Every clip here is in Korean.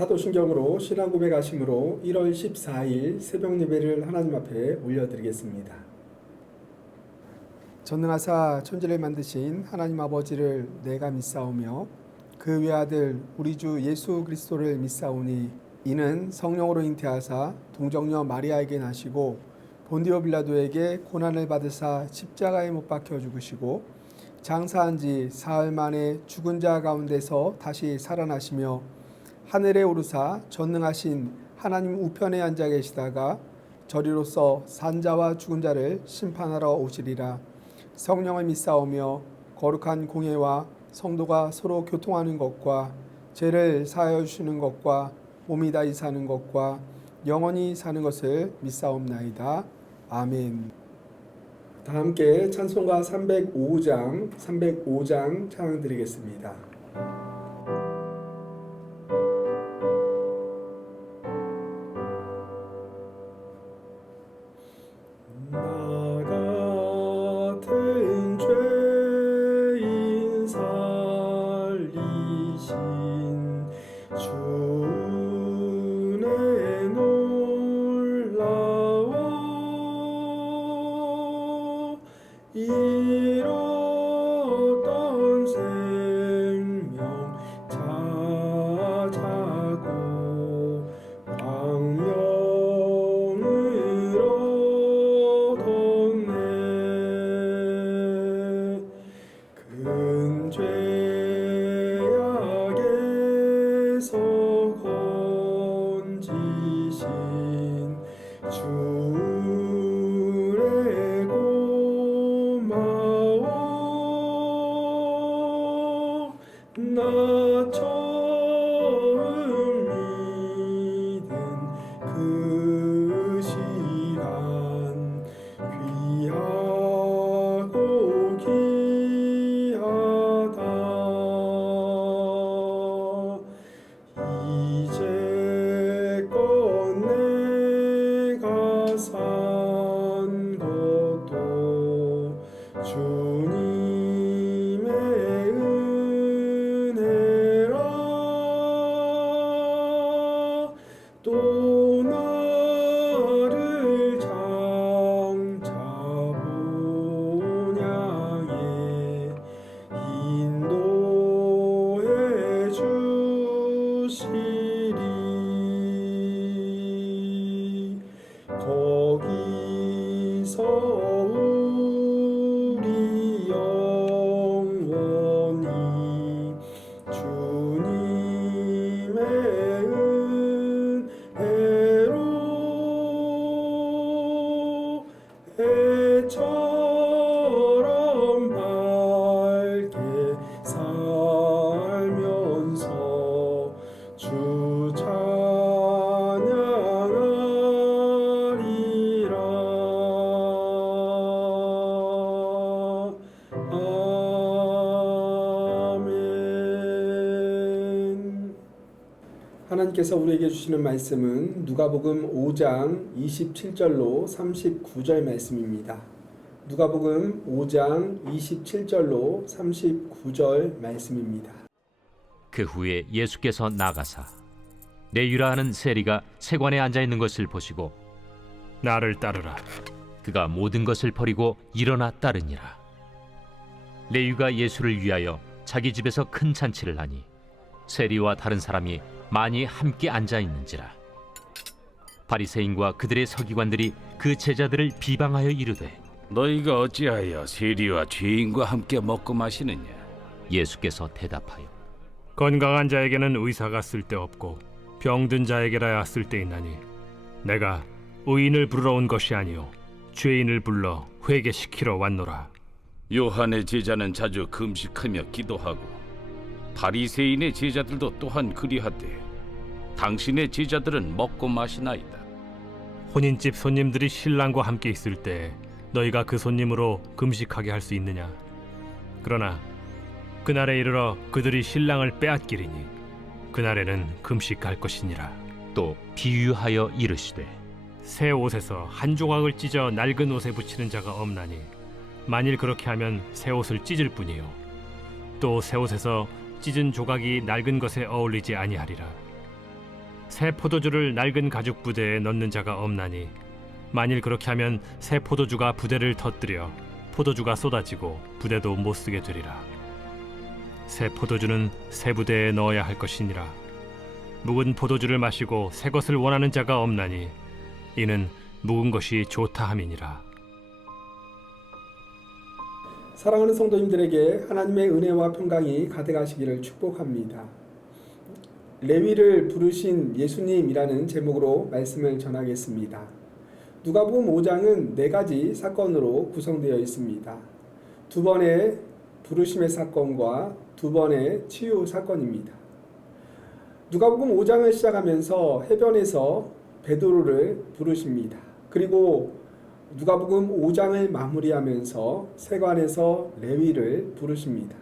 사도신경으로 신앙 고백하심으로 1월 14일 새벽 예배를 하나님 앞에 올려드리겠습니다. 전능하사 천지를 만드신 하나님 아버지를 내가 믿사오며 그 외아들 우리 주 예수 그리스도를 믿사오니 이는 성령으로 잉태하사 동정녀 마리아에게 나시고 본디오 빌라도에게 고난을 받으사 십자가에 못 박혀 죽으시고 장사한 지 사흘 만에 죽은 자 가운데서 다시 살아나시며 하늘에 오르사 전능하신 하나님 우편에 앉아 계시다가 저리로서 산자와 죽은 자를 심판하러 오시리라. 성령을 믿사오며 거룩한 공예와 성도가 서로 교통하는 것과 죄를 사하여 주시는 것과 몸이 다시 사는 것과 영원히 사는 것을 믿사옵나이다. 아멘. 다 함께 찬송가 305장 찬양드리겠습니다. 잃었던 생명 찾아고 광명을 얻었네. 큰 죄악에서 건지신 주의 고마워. 나 처음 믿은 그 시간 귀하고 귀하다. 이제껏 내가 산 것도 주님의 은혜라. 또 나를 장차 본향에 인도해 주시리. 거기서 우리 영원히 주님의 은혜로 해처럼 밝게 살면서 주 찬양하리라. 아멘. 하나님께서 우리에게 주시는 말씀은 누가복음 5장 27절로 39절 말씀입니다. 누가복음 5장 27절로 39절 말씀입니다. 그 후에 예수께서 나가사 레위라 하는 세리가 세관에 앉아 있는 것을 보시고 나를 따르라. 그가 모든 것을 버리고 일어나 따르니라. 레위가 예수를 위하여 자기 집에서 큰 잔치를 하니 세리와 다른 사람이 많이 함께 앉아 있는지라. 바리새인과 그들의 서기관들이 그 제자들을 비방하여 이르되 너희가 어찌하여 세리와 죄인과 함께 먹고 마시느냐? 예수께서 대답하여 건강한 자에게는 의사가 쓸데없고 병든 자에게라야 쓸데있나니 내가 의인을 부르러 온 것이 아니요 죄인을 불러 회개시키러 왔노라. 요한의 제자는 자주 금식하며 기도하고 바리새인의 제자들도 또한 그리하되 당신의 제자들은 먹고 마시나이다. 혼인집 손님들이 신랑과 함께 있을 때 너희가 그 손님으로 금식하게 할 수 있느냐? 그러나 그날에 이르러 그들이 신랑을 빼앗기리니 그날에는 금식할 것이니라. 또 비유하여 이르시되 새 옷에서 한 조각을 찢어 낡은 옷에 붙이는 자가 없나니 만일 그렇게 하면 새 옷을 찢을 뿐이요 또 새 옷에서 찢은 조각이 낡은 것에 어울리지 아니하리라. 새 포도주를 낡은 가죽 부대에 넣는 자가 없나니 만일 그렇게 하면 새 포도주가 부대를 터뜨려 포도주가 쏟아지고 부대도 못 쓰게 되리라. 새 포도주는 새 부대에 넣어야 할 것이니라. 묵은 포도주를 마시고 새 것을 원하는 자가 없나니 이는 묵은 것이 좋다 함이니라. 사랑하는 성도님들에게 하나님의 은혜와 평강이 가득하시기를 축복합니다. 레위를 부르신 예수님이라는 제목으로 말씀을 전하겠습니다. 누가복음 5장은 4가지 사건으로 구성되어 있습니다. 2번의 부르심의 사건과 2번의 치유 사건입니다. 누가복음 5장을 시작하면서 해변에서 베드로를 부르십니다. 그리고 누가복음 5장을 마무리하면서 세관에서 레위를 부르십니다.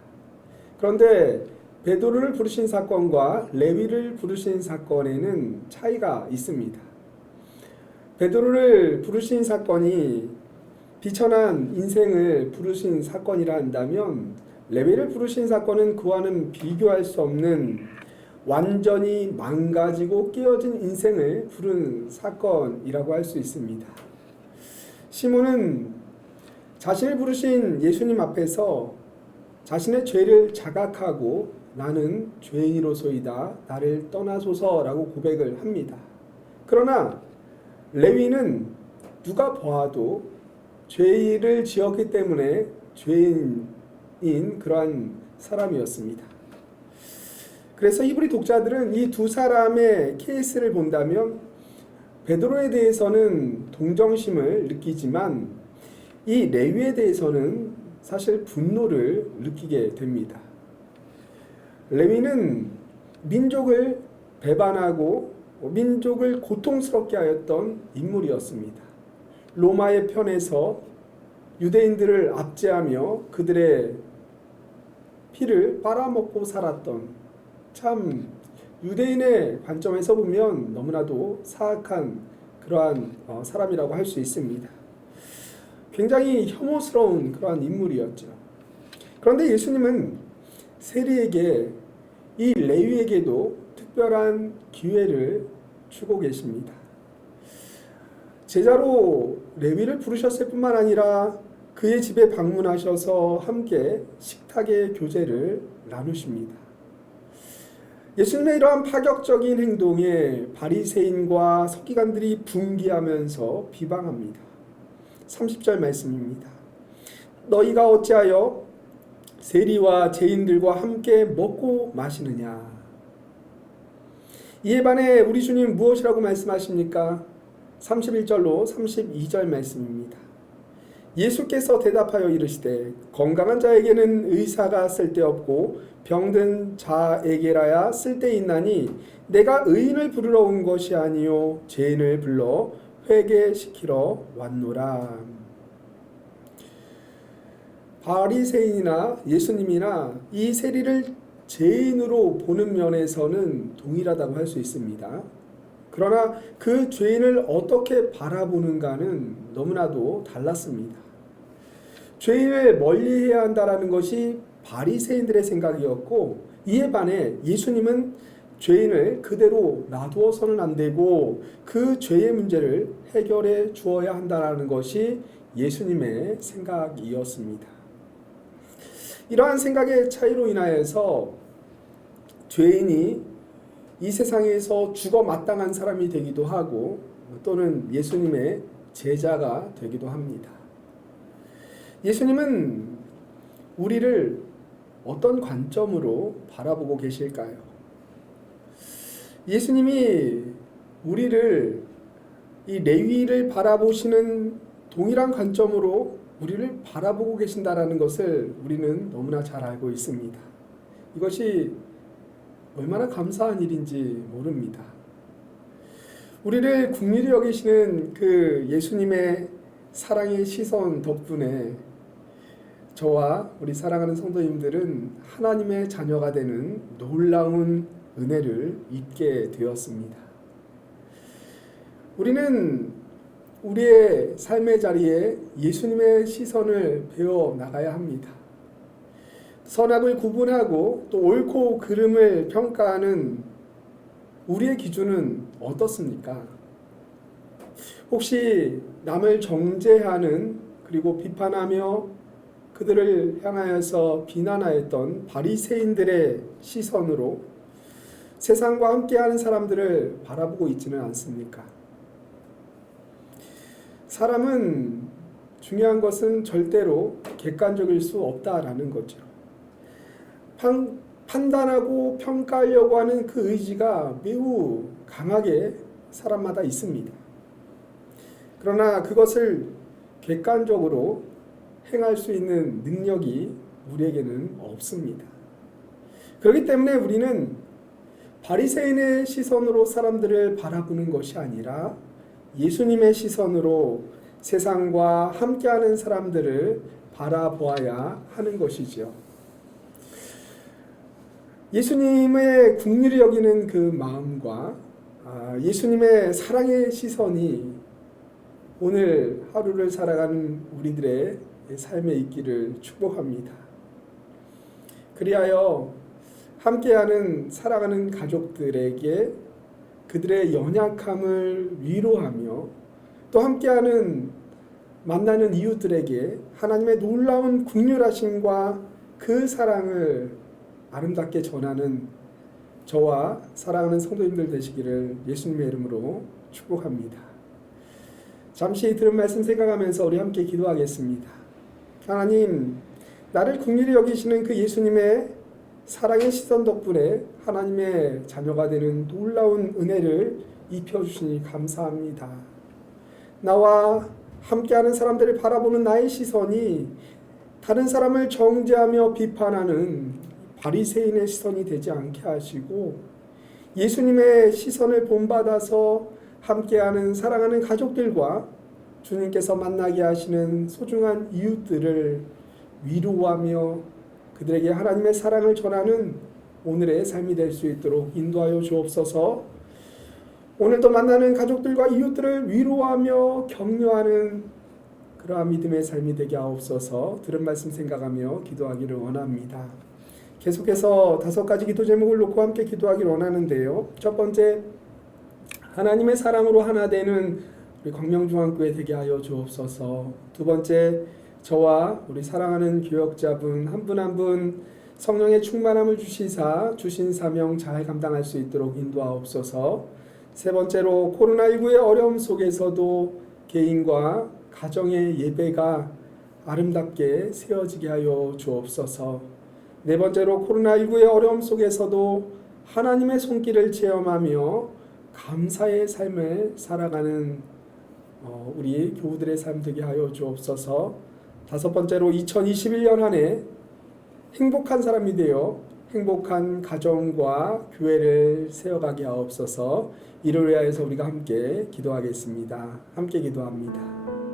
그런데 베드로를 부르신 사건과 레위를 부르신 사건에는 차이가 있습니다. 베드로를 부르신 사건이 비천한 인생을 부르신 사건이라 한다면 레위를 부르신 사건은 그와는 비교할 수 없는 완전히 망가지고 깨어진 인생을 부른 사건이라고 할 수 있습니다. 시몬은 자신을 부르신 예수님 앞에서 자신의 죄를 자각하고 나는 죄인으로소이다. 나를 떠나소서라고 고백을 합니다. 그러나 레위는 누가 보아도 죄를 지었기 때문에 죄인인 그러한 사람이었습니다. 그래서 히브리 독자들은 이 두 사람의 케이스를 본다면 베드로에 대해서는 동정심을 느끼지만 이 레위에 대해서는 사실 분노를 느끼게 됩니다. 레위는 민족을 배반하고 민족을 고통스럽게 하였던 인물이었습니다. 로마의 편에서 유대인들을 압제하며 그들의 피를 빨아먹고 살았던 참 유대인의 관점에서 보면 너무나도 사악한 그러한 사람이라고 할 수 있습니다. 굉장히 혐오스러운 그러한 인물이었죠. 그런데 예수님은 세리에게 이 레위에게도 특별한 기회를 주고 계십니다. 제자로 레위를 부르셨을 뿐만 아니라 그의 집에 방문하셔서 함께 식탁의 교제를 나누십니다. 예수님의 이러한 파격적인 행동에 바리새인과 서기관들이 분개하면서 비방합니다. 30절 말씀입니다. 너희가 어찌하여 세리와 죄인들과 함께 먹고 마시느냐? 이에 반해 우리 주님 무엇이라고 말씀하십니까? 31절로 32절 말씀입니다. 예수께서 대답하여 이르시되 건강한 자에게는 의사가 쓸데없고 병든 자에게라야 쓸데있나니 내가 의인을 부르러 온 것이 아니요 죄인을 불러 회개시키러 왔노라. 바리새인이나 예수님이나 이 세리를 죄인으로 보는 면에서는 동일하다고 할 수 있습니다. 그러나 그 죄인을 어떻게 바라보는가는 너무나도 달랐습니다. 죄인을 멀리해야 한다는 것이 바리새인들의 생각이었고 이에 반해 예수님은 죄인을 그대로 놔두어서는 안 되고 그 죄의 문제를 해결해 주어야 한다는 것이 예수님의 생각이었습니다. 이러한 생각의 차이로 인하여서 죄인이 이 세상에서 죽어 마땅한 사람이 되기도 하고 또는 예수님의 제자가 되기도 합니다. 예수님은 우리를 어떤 관점으로 바라보고 계실까요? 예수님이 우리를 이 레위를 바라보시는 동일한 관점으로 우리를 바라보고 계신다라는 것을 우리는 너무나 잘 알고 있습니다. 이것이 얼마나 감사한 일인지 모릅니다. 우리를 긍휼히 여기시는 그 예수님의 사랑의 시선 덕분에 저와 우리 사랑하는 성도님들은 하나님의 자녀가 되는 놀라운 은혜를 입게 되었습니다. 우리는 우리의 삶의 자리에 예수님의 시선을 배워 나가야 합니다. 선악을 구분하고 또 옳고 그름을 평가하는 우리의 기준은 어떻습니까? 혹시 남을 정죄하는 그리고 비판하며 그들을 향하여서 비난하였던 바리새인들의 시선으로 세상과 함께하는 사람들을 바라보고 있지는 않습니까? 사람은 중요한 것은 절대로 객관적일 수 없다라는 거죠. 판단하고 평가하려고 하는 그 의지가 매우 강하게 사람마다 있습니다. 그러나 그것을 객관적으로 행할 수 있는 능력이 우리에게는 없습니다. 그렇기 때문에 우리는 바리새인의 시선으로 사람들을 바라보는 것이 아니라 예수님의 시선으로 세상과 함께하는 사람들을 바라보아야 하는 것이지요. 예수님의 긍휼히 여기는 그 마음과 예수님의 사랑의 시선이 오늘 하루를 살아가는 우리들의 삶에 있기를 축복합니다. 그리하여 함께하는 사랑하는 가족들에게 그들의 연약함을 위로하며 또 함께하는 만나는 이웃들에게 하나님의 놀라운 긍휼하심과 그 사랑을 아름답게 전하는 저와 사랑하는 성도님들 되시기를 예수님의 이름으로 축복합니다. 잠시 들은 말씀 생각하면서 우리 함께 기도하겠습니다. 하나님, 나를 긍휼히 여기시는 그 예수님의 사랑의 시선 덕분에 하나님의 자녀가 되는 놀라운 은혜를 입혀주시니 감사합니다. 나와 함께하는 사람들을 바라보는 나의 시선이 다른 사람을 정죄하며 비판하는 바리새인의 시선이 되지 않게 하시고 예수님의 시선을 본받아서 함께하는 사랑하는 가족들과 주님께서 만나게 하시는 소중한 이웃들을 위로하며 그들에게 하나님의 사랑을 전하는 오늘의 삶이 될 수 있도록 인도하여 주옵소서. 오늘도 만나는 가족들과 이웃들을 위로하며 격려하는 그러한 믿음의 삶이 되게 하옵소서. 들은 말씀 생각하며 기도하기를 원합니다. 계속해서 5가지 기도 제목을 놓고 함께 기도하기를 원하는데요. 첫 번째, 하나님의 사랑으로 하나 되는 우리 광명중앙교회 되게 하여 주옵소서. 두 번째, 저와 우리 사랑하는 교역자분 한 분 한 분 성령의 충만함을 주시사 주신 사명 잘 감당할 수 있도록 인도하옵소서. 세 번째로 코로나19의 어려움 속에서도 개인과 가정의 예배가 아름답게 세워지게 하여 주옵소서. 네 번째로 코로나19의 어려움 속에서도 하나님의 손길을 체험하며 감사의 삶을 살아가는 우리 교우들의 삶 되게 하여 주옵소서. 다섯 번째로 2021년 한 해 행복한 사람이 되어 행복한 가정과 교회를 세워가게 하옵소서. 이를 위하여서 우리가 함께 기도하겠습니다. 함께 기도합니다.